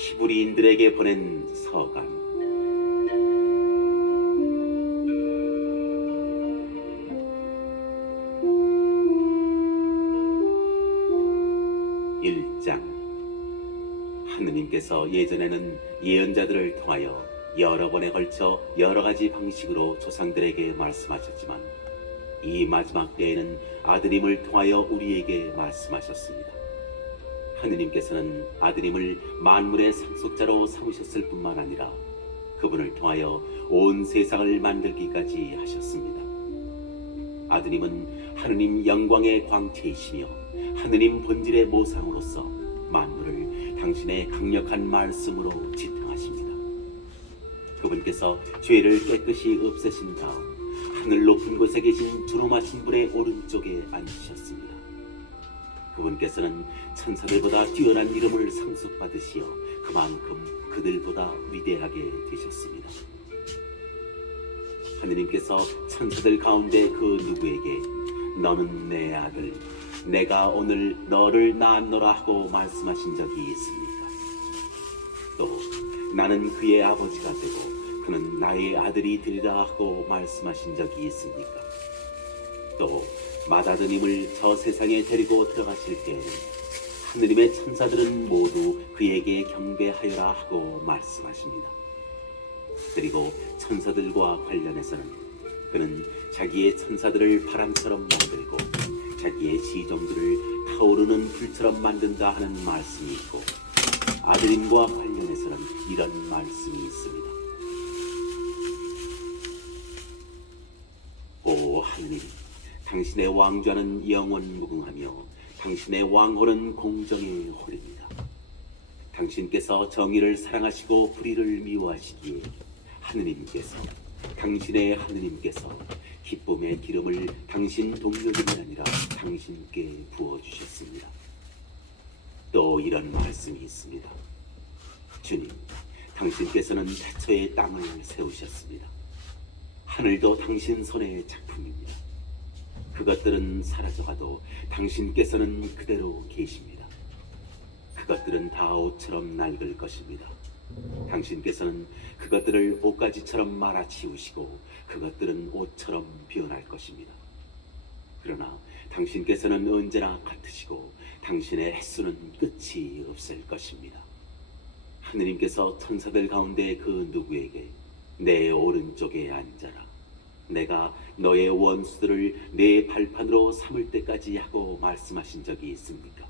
히브리인들에게 보낸 서간. 1장. 하느님께서 예전에는 예언자들을 통하여 여러 번에 걸쳐 여러 가지 방식으로 조상들에게 말씀하셨지만 이 마지막 때에는 아드님을 통하여 우리에게 말씀하셨습니다. 하느님께서는 아드님을 만물의 상속자로 삼으셨을 뿐만 아니라 그분을 통하여 온 세상을 만들기까지 하셨습니다. 아드님은 하느님 영광의 광채이시며 하느님 본질의 모상으로서 만물을 당신의 강력한 말씀으로 지탱하십니다. 그분께서 죄를 깨끗이 없애신 다음 하늘 높은 곳에 계신 두루마신 분의 오른쪽에 앉으셨습니다. 그분께서는 천사들보다 뛰어난 이름을 상속받으시어 그만큼 그들보다 위대하게 되셨습니다. 하느님께서 천사들 가운데 그 누구에게 너는 내 아들, 내가 오늘 너를 낳았노라 하고 말씀하신 적이 있습니까? 또 나는 그의 아버지가 되고 그는 나의 아들이 되리라 하고 말씀하신 적이 있습니까? 또 맏아드님을 저 세상에 데리고 들어가실 때에는 하느님의 천사들은 모두 그에게 경배하여라 하고 말씀하십니다. 그리고 천사들과 관련해서는 그는 자기의 천사들을 바람처럼 만들고 자기의 지정들을 타오르는 불처럼 만든다 하는 말씀이 있고 아드님과 관련해서는 이런 말씀이 있습니다. 오 하느님, 당신의 왕좌는 영원 무궁하며 당신의 왕호는 공정의 홀입니다. 당신께서 정의를 사랑하시고 불의를 미워하시기에 하느님께서 당신의 하느님께서 기쁨의 기름을 당신 동료들이 아니라 당신께 부어주셨습니다. 또 이런 말씀이 있습니다. 주님, 당신께서는 태초의 땅을 세우셨습니다. 하늘도 당신 손의 작품입니다. 그것들은 사라져가도 당신께서는 그대로 계십니다. 그것들은 다 옷처럼 낡을 것입니다. 당신께서는 그것들을 옷가지처럼 말아치우시고 그것들은 옷처럼 변할 것입니다. 그러나 당신께서는 언제나 같으시고 당신의 횟수는 끝이 없을 것입니다. 하느님께서 천사들 가운데 그 누구에게 내 오른쪽에 앉아라, 내가 너의 원수들을 내 발판으로 삼을 때까지 하고 말씀하신 적이 있습니까?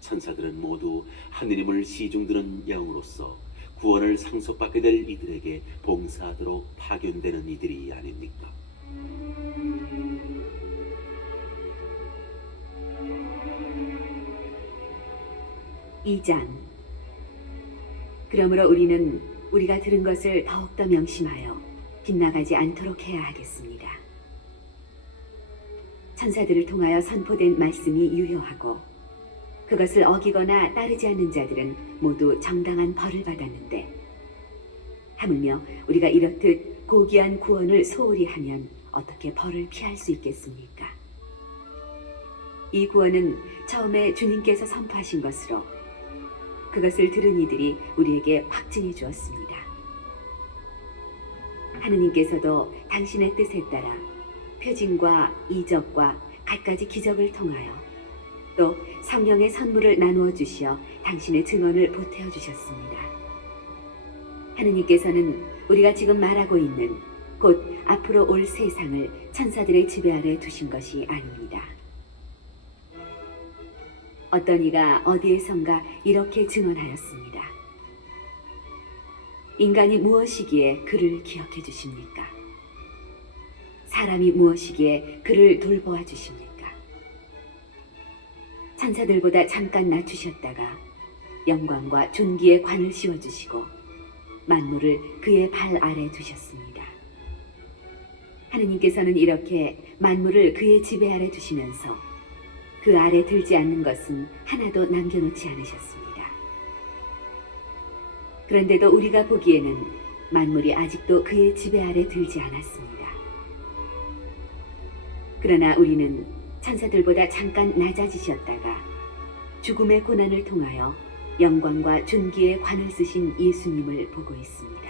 천사들은 모두 하느님을 시중드는 영으로서 구원을 상속받게 될 이들에게 봉사하도록 파견되는 이들이 아닙니까? (2장) 그러므로 우리는 우리가 들은 것을 더욱더 명심하여 빗나가지 않도록 해야 하겠습니다. 천사들을 통하여 선포된 말씀이 유효하고 그것을 어기거나 따르지 않는 자들은 모두 정당한 벌을 받았는데 하물며 우리가 이렇듯 고귀한 구원을 소홀히 하면 어떻게 벌을 피할 수 있겠습니까? 이 구원은 처음에 주님께서 선포하신 것으로 그것을 들은 이들이 우리에게 확증해 주었습니다. 하느님께서도 당신의 뜻에 따라 표징과 이적과 갖가지 기적을 통하여 또 성령의 선물을 나누어 주시어 당신의 증언을 보태어 주셨습니다. 하느님께서는 우리가 지금 말하고 있는 곧 앞으로 올 세상을 천사들의 지배 아래 두신 것이 아닙니다. 어떤 이가 어디에선가 이렇게 증언하였습니다. 인간이 무엇이기에 그를 기억해 주십니까? 사람이 무엇이기에 그를 돌보아 주십니까? 천사들보다 잠깐 낮추셨다가 영광과 존귀의 관을 씌워주시고 만물을 그의 발 아래 두셨습니다. 하느님께서는 이렇게 만물을 그의 지배 아래 두시면서 그 아래 들지 않는 것은 하나도 남겨놓지 않으셨습니다. 그런데도 우리가 보기에는 만물이 아직도 그의 지배 아래 들지 않았습니다. 그러나 우리는 천사들보다 잠깐 낮아지셨다가 죽음의 고난을 통하여 영광과 존귀의 관을 쓰신 예수님을 보고 있습니다.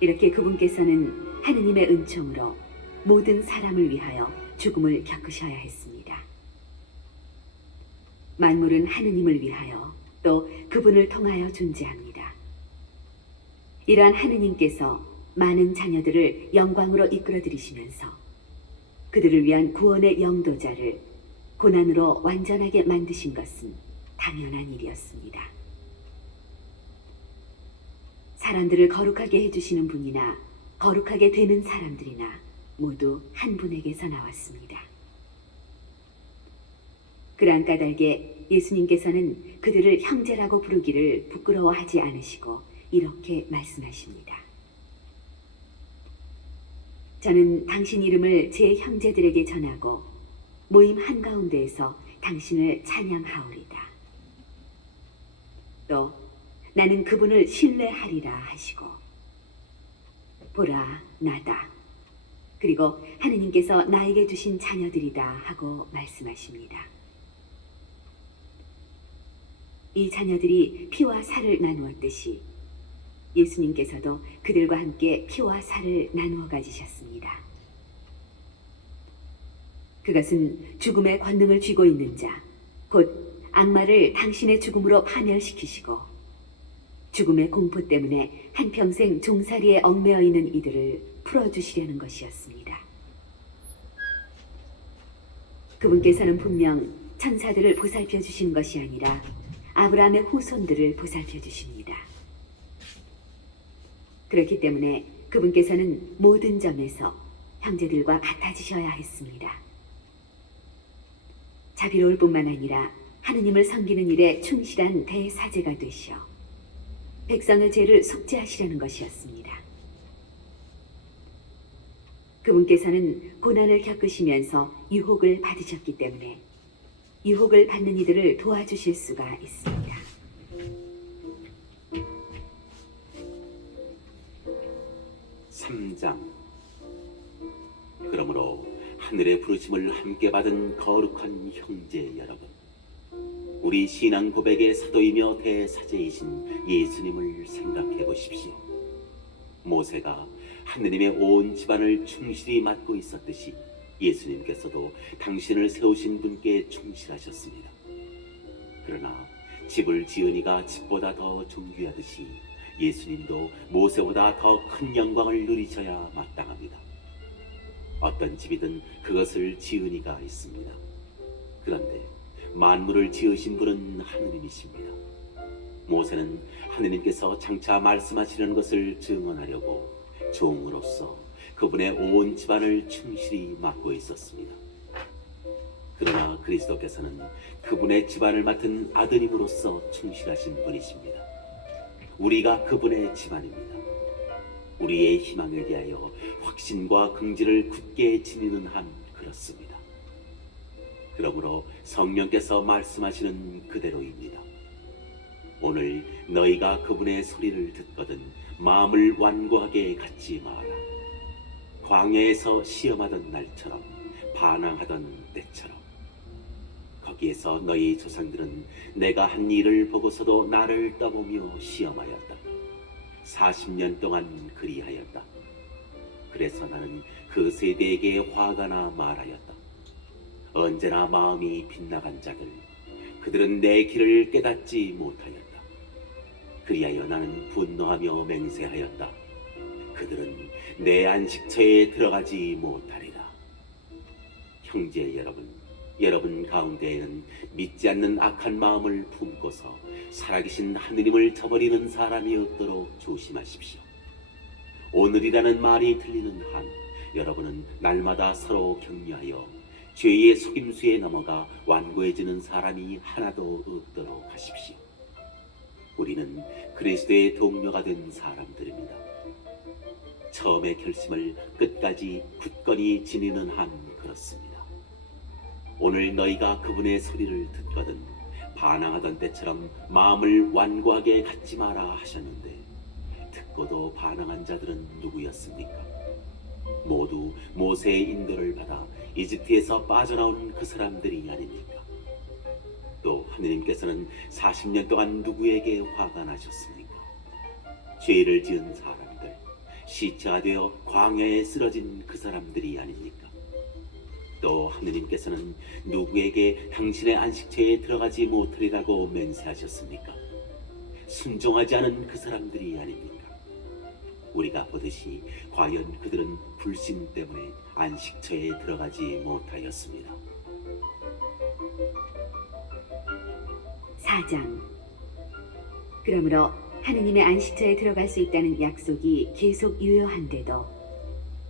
이렇게 그분께서는 하느님의 은총으로 모든 사람을 위하여 죽음을 겪으셔야 했습니다. 만물은 하느님을 위하여 또 그분을 통하여 존재합니다. 이러한 하느님께서 많은 자녀들을 영광으로 이끌어 들이시면서 그들을 위한 구원의 영도자를 고난으로 완전하게 만드신 것은 당연한 일이었습니다. 사람들을 거룩하게 해주시는 분이나 거룩하게 되는 사람들이나 모두 한 분에게서 나왔습니다. 그러한 까닭에 예수님께서는 그들을 형제라고 부르기를 부끄러워하지 않으시고 이렇게 말씀하십니다. 저는 당신 이름을 제 형제들에게 전하고 모임 한가운데에서 당신을 찬양하오리다. 또 나는 그분을 신뢰하리라 하시고 보라 나다. 그리고 하느님께서 나에게 주신 자녀들이다 하고 말씀하십니다. 이 자녀들이 피와 살을 나누었듯이 예수님께서도 그들과 함께 피와 살을 나누어 가지셨습니다. 그것은 죽음의 권능을 쥐고 있는 자, 곧 악마를 당신의 죽음으로 파멸시키시고 죽음의 공포 때문에 한평생 종살이에 얽매여 있는 이들을 풀어주시려는 것이었습니다. 그분께서는 분명 천사들을 보살펴 주신 것이 아니라 아브라함의 후손들을 보살펴 주십니다. 그렇기 때문에 그분께서는 모든 점에서 형제들과 같아지셔야 했습니다. 자비로울 뿐만 아니라 하느님을 섬기는 일에 충실한 대사제가 되시어 백성의 죄를 속죄하시려는 것이었습니다. 그분께서는 고난을 겪으시면서 유혹을 받으셨기 때문에 유혹을 받는 이들을 도와주실 수가 있습니다. (3장) 그러므로 하늘의 부르심을 함께 받은 거룩한 형제 여러분, 우리 신앙 고백의 사도이며 대사제이신 예수님을 생각해 보십시오. 모세가 하느님의 온 집안을 충실히 맡고 있었듯이 예수님께서도 당신을 세우신 분께 충실하셨습니다. 그러나 집을 지으니가 집보다 더 존귀하듯이 예수님도 모세보다 더 큰 영광을 누리셔야 마땅합니다. 어떤 집이든 그것을 지으니가 있습니다. 그런데 만물을 지으신 분은 하느님이십니다. 모세는 하느님께서 장차 말씀하시는 것을 증언하려고 종으로서 그분의 온 집안을 충실히 맡고 있었습니다. 그러나 그리스도께서는 그분의 집안을 맡은 아드님으로서 충실하신 분이십니다. 우리가 그분의 집안입니다. 우리의 희망에 대하여 확신과 긍지를 굳게 지니는 한 그렇습니다. 그러므로 성령께서 말씀하시는 그대로입니다. 오늘 너희가 그분의 소리를 듣거든 마음을 완고하게 갖지 마라. 광야에서 시험하던 날처럼 반항하던 때처럼 거기에서 너희 조상들은 내가 한 일을 보고서도 나를 떠보며 시험하였다. 40년 동안 그리하였다. 그래서 나는 그 세대에게 화가 나 말하였다. 언제나 마음이 빗나간 자들, 그들은 내 길을 깨닫지 못하였다. 그리하여 나는 분노하며 맹세하였다. 그들은 내 안식처에 들어가지 못하리라. 형제 여러분, 여러분 가운데에는 믿지 않는 악한 마음을 품고서 살아계신 하느님을 저버리는 사람이 없도록 조심하십시오. 오늘이라는 말이 들리는 한 여러분은 날마다 서로 격려하여 죄의 속임수에 넘어가 완고해지는 사람이 하나도 없도록 하십시오. 우리는 그리스도의 동료가 된 사람들입니다. 처음의 결심을 끝까지 굳건히 지니는 한 그렇습니다. 오늘 너희가 그분의 소리를 듣거든 반항하던 때처럼 마음을 완고하게 갖지 마라 하셨는데 듣고도 반항한 자들은 누구였습니까? 모두 모세의 인도를 받아 이집트에서 빠져나온 그 사람들이 아닙니까? 또 하느님께서는 40년 동안 누구에게 화가 나셨습니까? 죄를 지은 사람들, 시체가 되어 광야에 쓰러진 그 사람들이 아닙니까? 또 하느님께서는 누구에게 당신의 안식처에 들어가지 못하리라고 맹세하셨습니까? 순종하지 않은 그 사람들이 아닙니까? 우리가 보듯이 과연 그들은 불신 때문에 안식처에 들어가지 못하였습니다. 4장. 그러므로 하느님의 안식처에 들어갈 수 있다는 약속이 계속 유효한데도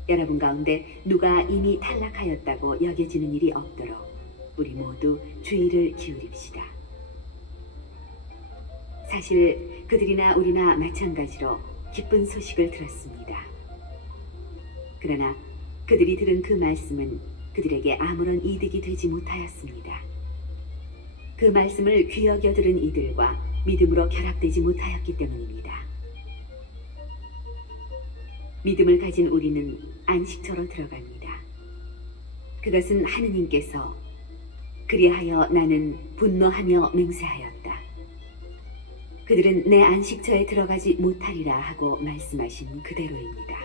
여러분 가운데 누가 이미 탈락하였다고 여겨지는 일이 없도록 우리 모두 주의를 기울입시다. 사실 그들이나 우리나 마찬가지로 기쁜 소식을 들었습니다. 그러나 그들이 들은 그 말씀은 그들에게 아무런 이득이 되지 못하였습니다. 그 말씀을 귀 여겨 들은 이들과 믿음으로 결합되지 못하였기 때문입니다. 믿음을 가진 우리는 안식처로 들어갑니다. 그것은 하느님께서 그리하여 나는 분노하며 맹세하였다. 그들은 내 안식처에 들어가지 못하리라 하고 말씀하신 그대로입니다.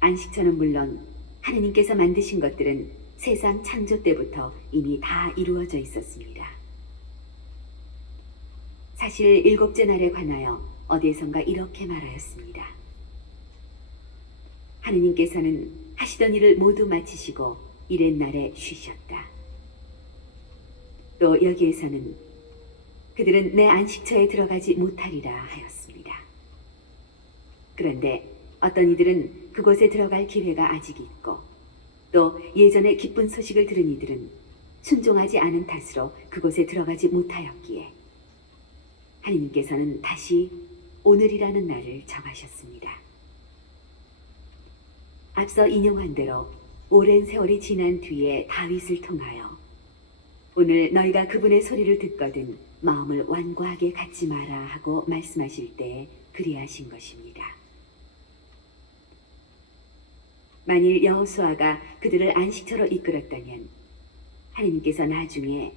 안식처는 물론 하느님께서 만드신 것들은 세상 창조 때부터 이미 다 이루어져 있었습니다. 사실 일곱째 날에 관하여 어디에선가 이렇게 말하였습니다. 하느님께서는 하시던 일을 모두 마치시고 이른 날에 쉬셨다. 또 여기에서는 그들은 내 안식처에 들어가지 못하리라 하였습니다. 그런데 어떤 이들은 그곳에 들어갈 기회가 아직 있고 또 예전에 기쁜 소식을 들은 이들은 순종하지 않은 탓으로 그곳에 들어가지 못하였기에 하느님께서는 다시 오늘이라는 날을 정하셨습니다. 앞서 인용한 대로 오랜 세월이 지난 뒤에 다윗을 통하여 오늘 너희가 그분의 소리를 듣거든 마음을 완고하게 갖지 마라 하고 말씀하실 때 그리하신 것입니다. 만일 여호수아가 그들을 안식처로 이끌었다면 하느님께서 나중에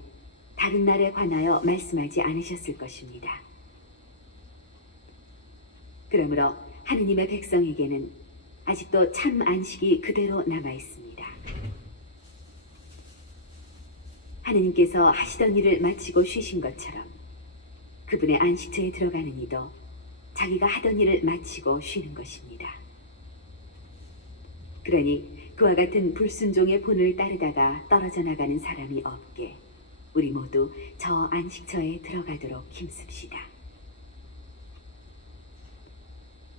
다른 날에 관하여 말씀하지 않으셨을 것입니다. 그러므로 하느님의 백성에게는 아직도 참 안식이 그대로 남아 있습니다. 하느님께서 하시던 일을 마치고 쉬신 것처럼 그분의 안식처에 들어가는 이도 자기가 하던 일을 마치고 쉬는 것입니다. 그러니 그와 같은 불순종의 본을 따르다가 떨어져 나가는 사람이 없게 우리 모두 저 안식처에 들어가도록 힘씁시다.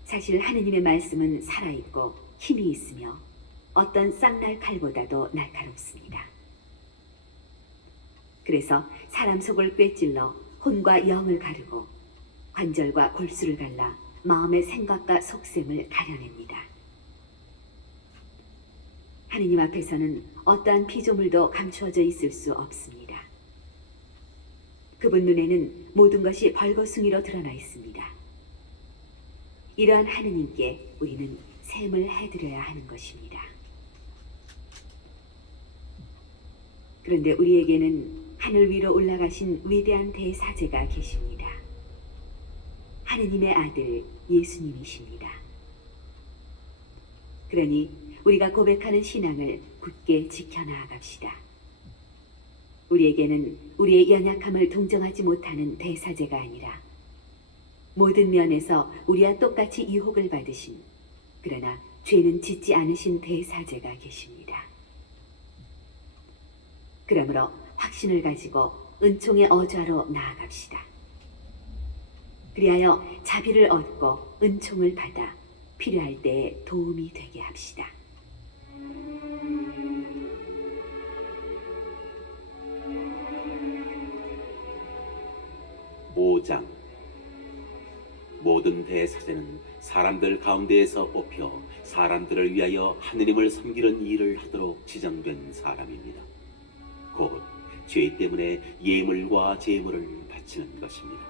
사실 하느님의 말씀은 살아있고 힘이 있으며 어떤 쌍날 칼보다도 날카롭습니다. 그래서 사람 속을 꿰찔러 혼과 영을 가르고 관절과 골수를 갈라 마음의 생각과 속셈을 가려냅니다. 하느님 앞에서는 어떠한 피조물도 감추어져 있을 수 없습니다. 그분 눈에는 모든 것이 벌거숭이로 드러나 있습니다. 이러한 하느님께 우리는 셈을 해드려야 하는 것입니다. 그런데 우리에게는 하늘 위로 올라가신 위대한 대사제가 계십니다. 하느님의 아들 예수님이십니다. 그러니 우리가 고백하는 신앙을 굳게 지켜나갑시다. 우리에게는 우리의 연약함을 동정하지 못하는 대사제가 아니라 모든 면에서 우리와 똑같이 유혹을 받으신 그러나 죄는 짓지 않으신 대사제가 계십니다. 그러므로 확신을 가지고 은총의 어좌로 나아갑시다. 그리하여 자비를 얻고 은총을 받아 필요할 때에 도움이 되게 합시다. (5장) 모든 대사제는 사람들 가운데에서 뽑혀 사람들을 위하여 하느님을 섬기는 일을 하도록 지정된 사람입니다. 곧 죄 때문에 예물과 제물을 바치는 것입니다.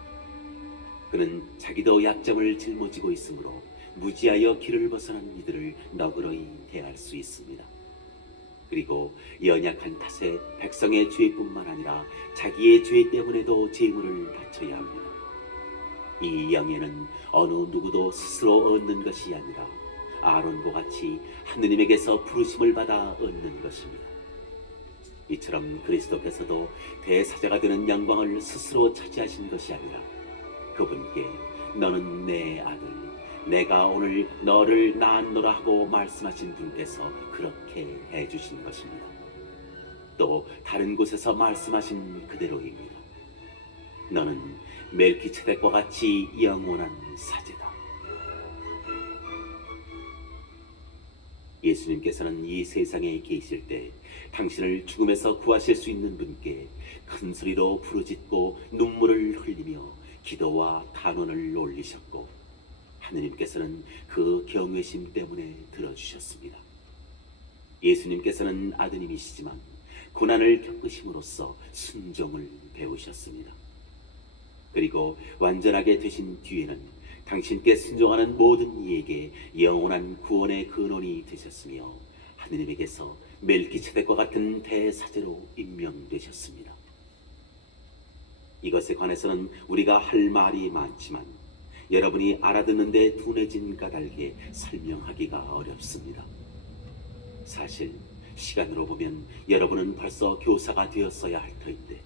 그는 자기도 약점을 짊어지고 있으므로 무지하여 길을 벗어난 이들을 너그러이 대할 수 있습니다. 그리고 연약한 탓에 백성의 죄뿐만 아니라 자기의 죄 때문에도 제물을 바쳐야 합니다. 이 영예는 어느 누구도 스스로 얻는 것이 아니라 아론과 같이 하느님에게서 부르심을 받아 얻는 것입니다. 이처럼 그리스도께서도 대사자가 되는 영광을 스스로 차지하신 것이 아니라 그분께 너는 내 아들, 내가 오늘 너를 낳았노라 하고 말씀하신 분께서 그렇게 해주신 것입니다. 또 다른 곳에서 말씀하신 그대로입니다. 너는 멜키체덱과 같이 영원한 사제다. 예수님께서는 이 세상에 계실 때 당신을 죽음에서 구하실 수 있는 분께 큰 소리로 부르짖고 눈물을 흘리며 기도와 탄원을 올리셨고 하느님께서는 그 경외심 때문에 들어주셨습니다. 예수님께서는 아드님이시지만 고난을 겪으심으로써 순종을 배우셨습니다. 그리고 완전하게 되신 뒤에는 당신께 순종하는 모든 이에게 영원한 구원의 근원이 되셨으며 하느님에게서 멜기체덱과 같은 대사제로 임명되셨습니다. 이것에 관해서는 우리가 할 말이 많지만 여러분이 알아듣는데 둔해진 까닭에 설명하기가 어렵습니다. 사실 시간으로 보면 여러분은 벌써 교사가 되었어야 할 터인데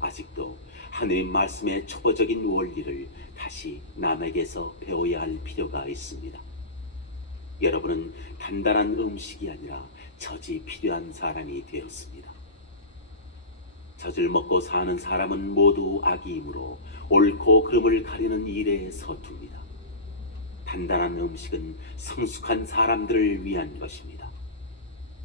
아직도 하느님 말씀의 초보적인 원리를 다시 남에게서 배워야 할 필요가 있습니다. 여러분은 단단한 음식이 아니라 젖이 필요한 사람이 되었습니다. 젖을 먹고 사는 사람은 모두 악이이므로 옳고 그름을 가리는 일에 서툽니다. 단단한 음식은 성숙한 사람들을 위한 것입니다.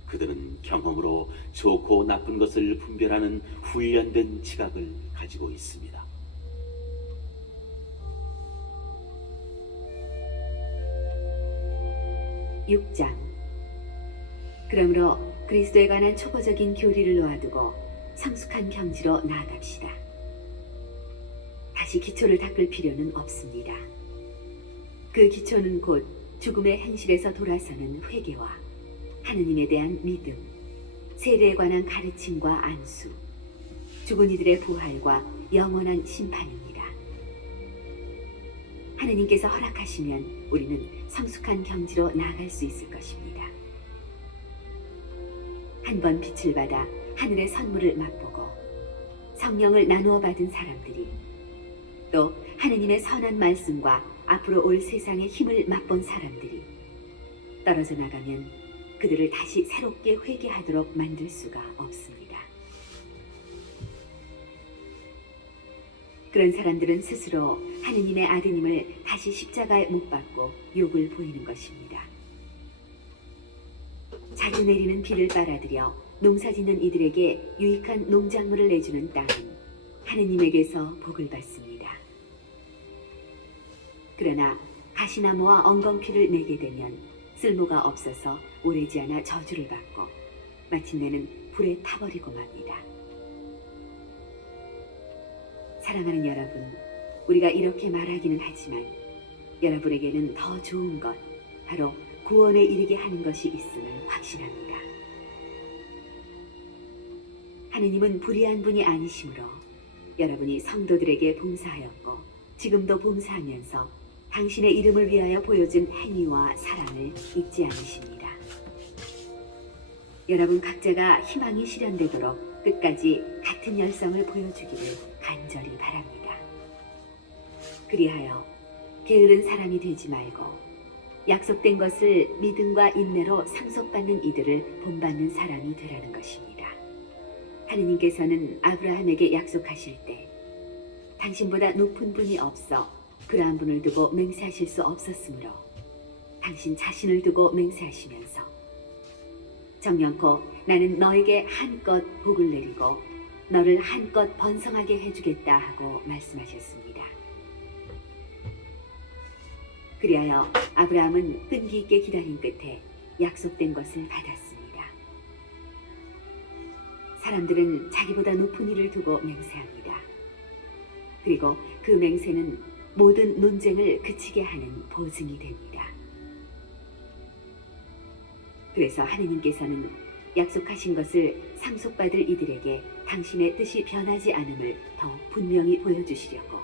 그들은 경험으로 좋고 나쁜 것을 분별하는 훈련된 지각을 가지고 있습니다. (6장) 그러므로 그리스도에 관한 초보적인 교리를 놓아두고 성숙한 경지로 나아갑시다. 다시 기초를 닦을 필요는 없습니다. 그 기초는 곧 죽음의 행실에서 돌아서는 회개와 하느님에 대한 믿음, 세례에 관한 가르침과 안수, 죽은 이들의 부활과 영원한 심판입니다. 하느님께서 허락하시면 우리는 성숙한 경지로 나아갈 수 있을 것입니다. 한 번 빛을 받아 하늘의 선물을 맛보고 성령을 나누어 받은 사람들이 또 하느님의 선한 말씀과 앞으로 올 세상의 힘을 맛본 사람들이 떨어져 나가면 그들을 다시 새롭게 회개하도록 만들 수가 없습니다. 그런 사람들은 스스로 하느님의 아드님을 다시 십자가에 못 박고 욕을 보이는 것입니다. 자주 내리는 비를 빨아들여 농사짓는 이들에게 유익한 농작물을 내주는 땅은 하느님에게서 복을 받습니다. 그러나 가시나무와 엉겅퀴를 내게 되면 쓸모가 없어서 오래지 않아 저주를 받고 마침내는 불에 타버리고 맙니다. 사랑하는 여러분, 우리가 이렇게 말하기는 하지만 여러분에게는 더 좋은 것, 바로 구원에 이르게 하는 것이 있음을 확신합니다. 하느님은 불의한 분이 아니시므로 여러분이 성도들에게 봉사하였고 지금도 봉사하면서 당신의 이름을 위하여 보여준 행위와 사랑을 잊지 않으십니다. 여러분 각자가 희망이 실현되도록 끝까지 같은 열성을 보여주기를 간절히 바랍니다. 그리하여 게으른 사람이 되지 말고 약속된 것을 믿음과 인내로 상속받는 이들을 본받는 사람이 되라는 것입니다. 하느님께서는 아브라함에게 약속하실 때 당신보다 높은 분이 없어 그러한 분을 두고 맹세하실 수 없었으므로 당신 자신을 두고 맹세하시면서 정령코 나는 너에게 한껏 복을 내리고 너를 한껏 번성하게 해주겠다 하고 말씀하셨습니다. 그리하여 아브라함은 끈기 있게 기다린 끝에 약속된 것을 받았습니다. 사람들은 자기보다 높은 이를 두고 맹세합니다. 그리고 그 맹세는 모든 논쟁을 그치게 하는 보증이 됩니다. 그래서 하느님께서는 약속하신 것을 상속받을 이들에게 당신의 뜻이 변하지 않음을 더 분명히 보여주시려고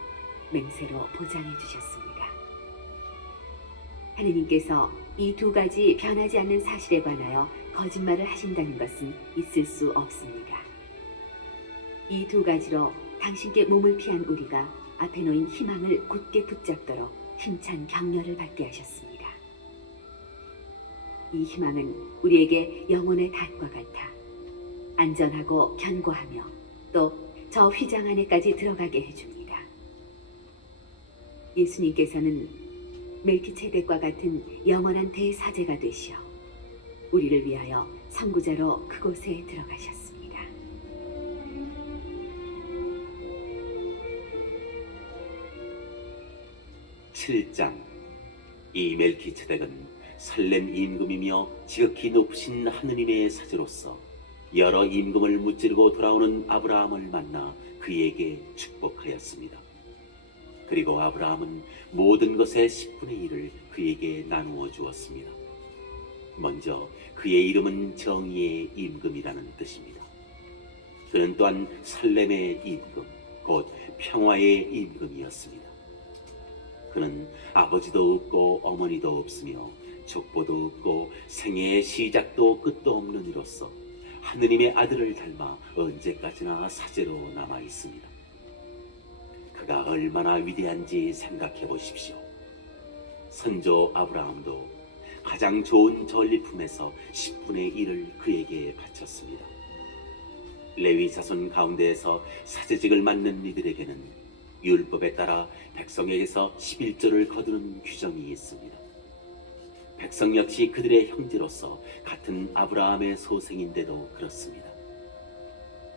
맹세로 보장해 주셨습니다. 하느님께서 이 두 가지 변하지 않는 사실에 관하여 거짓말을 하신다는 것은 있을 수 없습니다. 이 두 가지로 당신께 몸을 피한 우리가 앞에 놓인 희망을 굳게 붙잡도록 힘찬 격려를 받게 하셨습니다. 이 희망은 우리에게 영혼의 닷과 같아 안전하고 견고하며 또 저 휘장 안에까지 들어가게 해줍니다. 예수님께서는 멜키ጼ덱과 같은 영원한 대사제가 되시어 우리를 위하여 선구자로 그곳에 들어가셨습니다. (7장) 이 멜키ጼ덱은 살렘 임금이며 지극히 높으신 하느님의 사제로서 여러 임금을 무찌르고 돌아오는 아브라함을 만나 그에게 축복하였습니다. 그리고 아브라함은 모든 것의 10분의 1을 그에게 나누어 주었습니다. 먼저 그의 이름은 정의의 임금이라는 뜻입니다. 그는 또한 살렘의 임금, 곧 평화의 임금이었습니다. 그는 아버지도 없고 어머니도 없으며 족보도 없고 생애의 시작도 끝도 없는 이로써 하느님의 아들을 닮아 언제까지나 사제로 남아 있습니다. 그가 얼마나 위대한지 생각해 보십시오. 선조 아브라함도 가장 좋은 전리품에서 10분의 1을 그에게 바쳤습니다. 레위 자손 가운데에서 사제직을 맡는 이들에게는 율법에 따라 백성에게서 11조를 거두는 규정이 있습니다. 백성 역시 그들의 형제로서 같은 아브라함의 소생인데도 그렇습니다.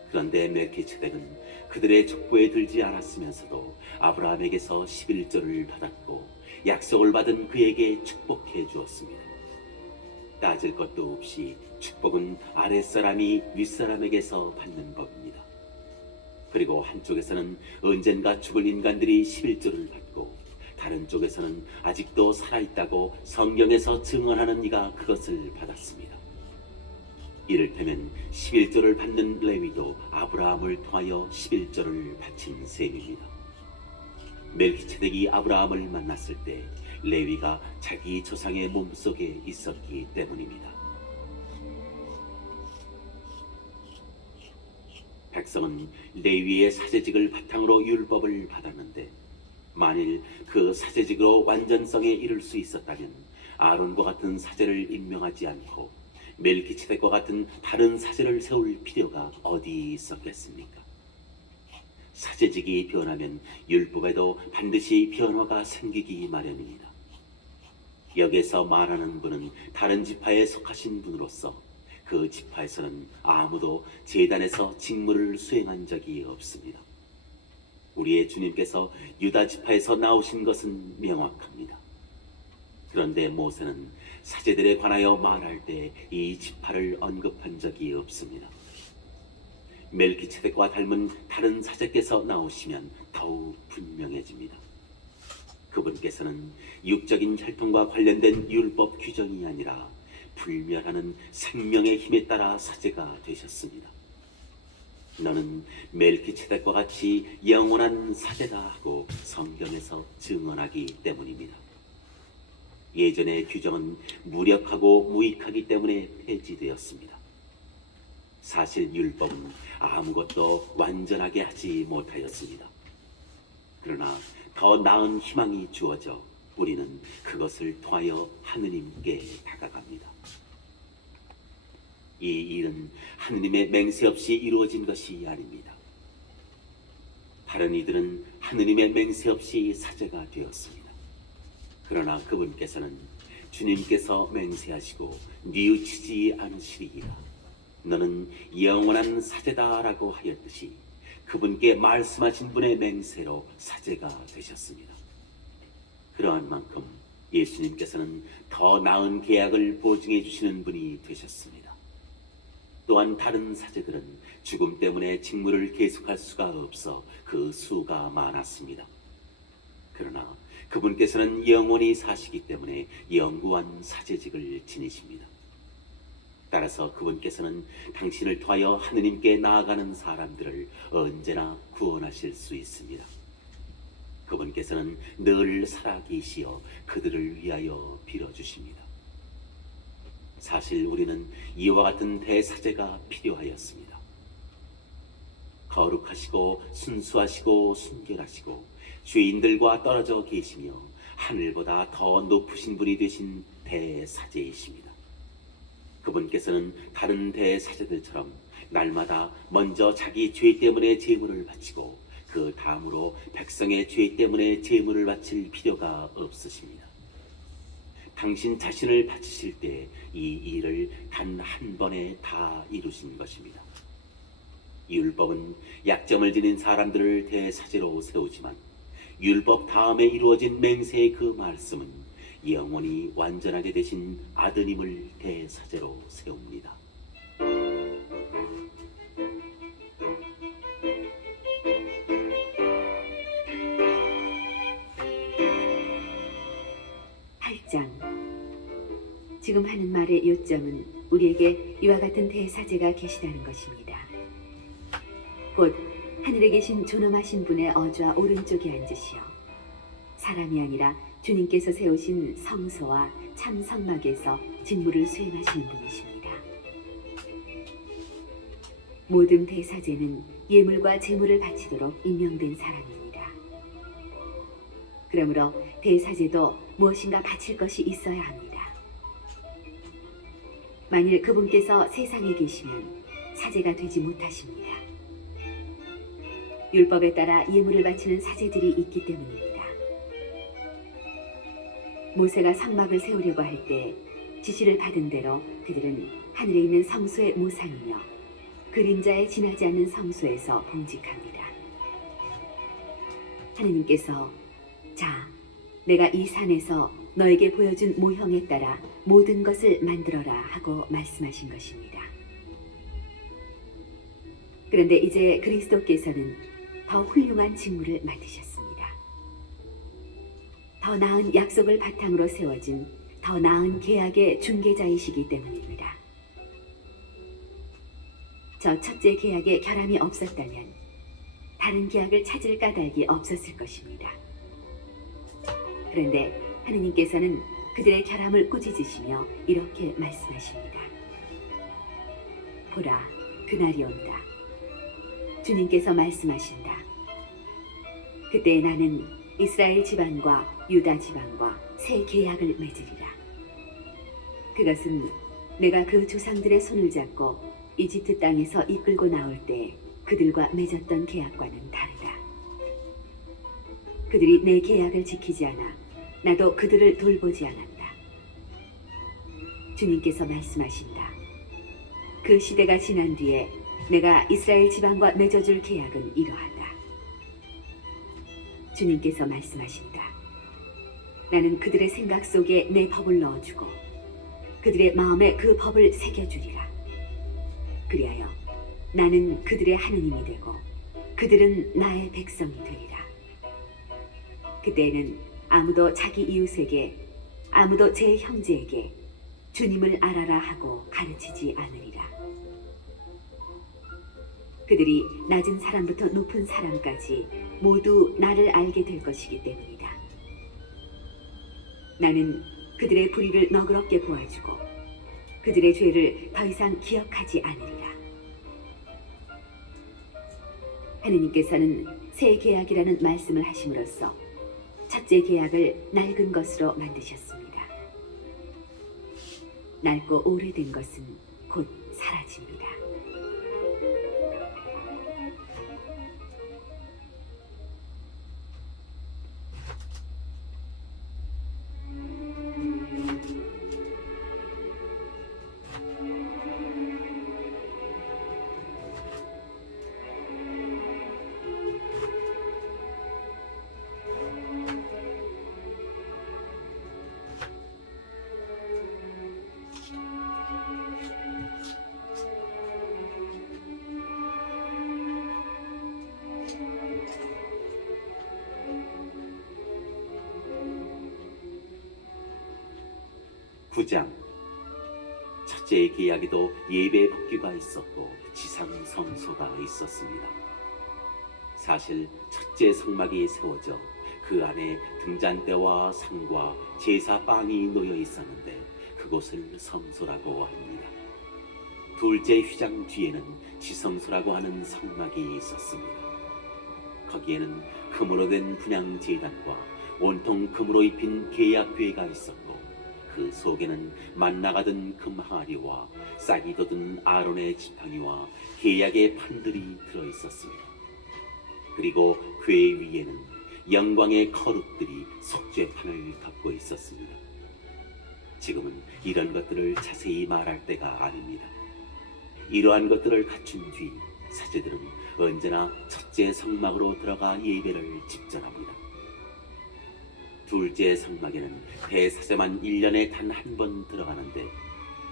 그런데 멜키ጼ덱은 그들의 족보에 들지 않았으면서도 아브라함에게서 11조를 받았고 약속을 받은 그에게 축복해 주었습니다. 따질 것도 없이 축복은 아랫사람이 윗사람에게서 받는 법입니다. 그리고 한쪽에서는 언젠가 죽을 인간들이 11조를 받고 다른 쪽에서는 아직도 살아있다고 성경에서 증언하는 이가 그것을 받았습니다. 이를테면 11조를 받는 레위도 아브라함을 통하여 11조를 바친 셈입니다. 멜키ጼ덱이 아브라함을 만났을 때 레위가 자기 조상의 몸속에 있었기 때문입니다. 백성은 레위의 사제직을 바탕으로 율법을 받았는데 만일 그 사제직으로 완전성에 이를 수 있었다면 아론과 같은 사제를 임명하지 않고 멜키ጼ덱과 같은 다른 사제를 세울 필요가 어디 있었겠습니까? 사제직이 변하면 율법에도 반드시 변화가 생기기 마련입니다. 여기에서 말하는 분은 다른 지파에 속하신 분으로서 그 지파에서는 아무도 제단에서 직무를 수행한 적이 없습니다. 우리의 주님께서 유다 지파에서 나오신 것은 명확합니다. 그런데 모세는 사제들에 관하여 말할 때 이 지파를 언급한 적이 없습니다. 멜키ጼ덱과 닮은 다른 사제께서 나오시면 더욱 분명해집니다. 그분께서는 육적인 혈통과 관련된 율법 규정이 아니라 불멸하는 생명의 힘에 따라 사제가 되셨습니다. 너는 멜키ጼ덱과 같이 영원한 사제다 하고 성경에서 증언하기 때문입니다. 예전의 규정은 무력하고 무익하기 때문에 폐지되었습니다. 사실 율법은 아무것도 완전하게 하지 못하였습니다. 그러나 더 나은 희망이 주어져 우리는 그것을 통하여 하느님께 다가갑니다. 이 일은 하느님의 맹세 없이 이루어진 것이 아닙니다. 다른 이들은 하느님의 맹세 없이 사제가 되었습니다. 그러나 그분께서는 주님께서 맹세하시고 뉘우치지 않으시리이다. 너는 영원한 사제다라고 하였듯이 그분께 말씀하신 분의 맹세로 사제가 되셨습니다. 그러한 만큼 예수님께서는 더 나은 계약을 보증해 주시는 분이 되셨습니다. 또한 다른 사제들은 죽음 때문에 직무를 계속할 수가 없어 그 수가 많았습니다. 그러나 그분께서는 영원히 사시기 때문에 영구한 사제직을 지니십니다. 따라서 그분께서는 당신을 통하여 하느님께 나아가는 사람들을 언제나 구원하실 수 있습니다. 그분께서는 늘 살아계시어 그들을 위하여 빌어주십니다. 사실 우리는 이와 같은 대사제가 필요하였습니다. 거룩하시고 순수하시고 순결하시고 죄인들과 떨어져 계시며 하늘보다 더 높으신 분이 되신 대사제이십니다. 그분께서는 다른 대사제들처럼 날마다 먼저 자기 죄 때문에 제물을 바치고 그 다음으로 백성의 죄 때문에 제물을 바칠 필요가 없으십니다. 당신 자신을 바치실 때 이 일을 단 한 번에 다 이루신 것입니다. 율법은 약점을 지닌 사람들을 대사제로 세우지만 율법 다음에 이루어진 맹세의 그 말씀은 영원히 완전하게 되신 아드님을 대사제로 세웁니다. 8장. 지금 하는 말의 요점은 우리에게 이와 같은 대사제가 계시다는 것입니다. 곧 하늘에 계신 존엄하신 분의 어좌 오른쪽에 앉으시어 사람이 아니라 주님께서 세우신 성소와 참 성막에서 직무를 수행하시는 분이십니다. 모든 대사제는 예물과 제물을 바치도록 임명된 사람입니다. 그러므로 대사제도 무엇인가 바칠 것이 있어야 합니다. 만일 그분께서 세상에 계시면 사제가 되지 못하십니다. 율법에 따라 예물을 바치는 사제들이 있기 때문입니다. 모세가 성막을 세우려고 할 때 지시를 받은 대로 그들은 하늘에 있는 성소의 모상이며 그림자에 지나지 않는 성소에서 봉직합니다. 하느님께서 자, 내가 이 산에서 너에게 보여준 모형에 따라 모든 것을 만들어라 하고 말씀하신 것입니다. 그런데 이제 그리스도께서는 더 훌륭한 직무를 맡으셨습니다. 더 나은 약속을 바탕으로 세워진 더 나은 계약의 중개자이시기 때문입니다. 저 첫째 계약에 결함이 없었다면 다른 계약을 찾을 까닭이 없었을 것입니다. 그런데 하느님께서는 그들의 결함을 꾸짖으시며 이렇게 말씀하십니다. 보라, 그날이 온다. 주님께서 말씀하신다. 그때 나는 이스라엘 집안과 유다 집안과 새 계약을 맺으리라. 그것은 내가 그 조상들의 손을 잡고 이집트 땅에서 이끌고 나올 때 그들과 맺었던 계약과는 다르다. 그들이 내 계약을 지키지 않아 나도 그들을 돌보지 않았다. 주님께서 말씀하신다. 그 시대가 지난 뒤에 내가 이스라엘 지방과 맺어줄 계약은 이러하다. 주님께서 말씀하신다. 나는 그들의 생각 속에 내 법을 넣어주고 그들의 마음에 그 법을 새겨주리라. 그리하여 나는 그들의 하느님이 되고 그들은 나의 백성이 되리라. 그때에는 아무도 자기 이웃에게 아무도 제 형제에게 주님을 알아라 하고 가르치지 않으리라. 그들이 낮은 사람부터 높은 사람까지 모두 나를 알게 될 것이기 때문이다. 나는 그들의 불의를 너그럽게 보아주고 그들의 죄를 더 이상 기억하지 않으리라. 하느님께서는 새 계약이라는 말씀을 하심으로써 첫째 계약을 낡은 것으로 만드셨습니다. 낡고 오래된 것은 곧 사라집니다. (9장) 첫째 계약에도 예배 법규가 있었고 지상 성소가 있었습니다. 사실 첫째 성막이 세워져 그 안에 등잔대와 상과 제사 빵이 놓여 있었는데 그곳을 성소라고 합니다. 둘째 휘장 뒤에는 지성소라고 하는 성막이 있었습니다. 거기에는 금으로 된 분향 제단과 온통 금으로 입힌 계약궤가 있었고 그 속에는 만나가던 금 항아리와 싹이 돋은 아론의 지팡이와 계약의 판들이 들어 있었습니다. 그리고 궤 위에는 영광의 거룩들이 속죄판을 덮고 있었습니다. 지금은 이런 것들을 자세히 말할 때가 아닙니다. 이러한 것들을 갖춘 뒤 사제들은 언제나 첫째 성막으로 들어가 예배를 집전합니다. 둘째 성막에는 대사제만 1년에 단 한 번 들어가는데